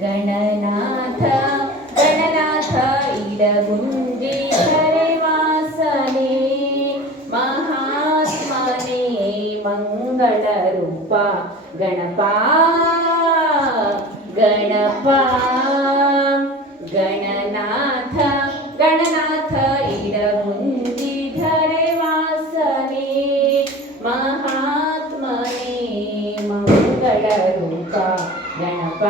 ಗಣನಾಥ ಗಣನಾಥ ಇಡಗುಂಜೇಶ್ವರೆ ವಾಸನೆ ಮಹಾತ್ಮನೇ ಮಂಗಳ ರೂಪ ಗಣಪ ಗಣಪ ಗಣನಾಥ ಗಣನಾಥ ಇಡಗುಂಜಿಧರೆ ವಾಸನೆ ಮಹಾತ್ಮನೇ ಮಂಗಳ ರೂಪ ಗಣಪ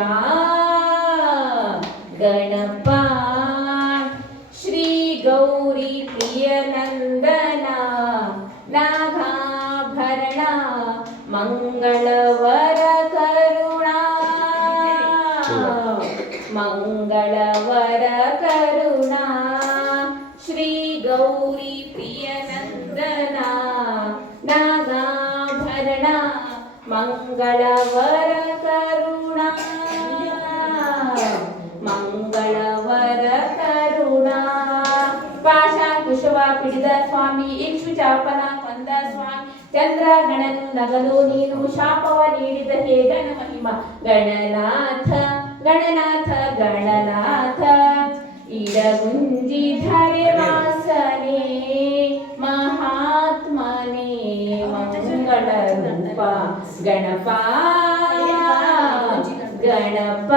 ಗಣಪ ಶ್ರೀ ಗೌರಿ ಪ್ರಿಯ ನಂದನ ನಾಗಾಭರಣ ಮಂಗಳವರ ಕರುಣಾ ಮಂಗಳವರ ಕರುಣಾ ಶ್ರೀ ಗೌರಿ ಪ್ರಿಯ ನಂದನ ನಾಗಾಭರಣ ಮಂಗಳವರ ಕರುಣಾ ಮಂಗಳವರ ಕರುಣಾ ಪಾಶಾಂಕುಶವ ಪಿಡಿದ ಸ್ವಾಮಿ ಇಕ್ಷುಚಾಪನ ಕೊಂದ ಸ್ವಾಮಿ ಚಂದ್ರಗಣನು ನಗಲು ನೀನು ಶಾಪವ ನೀಡಿದ ಹೇ ಗಣ ಮಹಿಮ ಗಣನಾಥ ಗಣನಾಥ ಗಣನಾಥ ಇಡಗುಂಜಿಧರೆ ವಾಸನೆ ಮಹಾತ್ಮನೇ ಮಂಗಳ ರೂಪ ಗಣಪ ಗಣಪ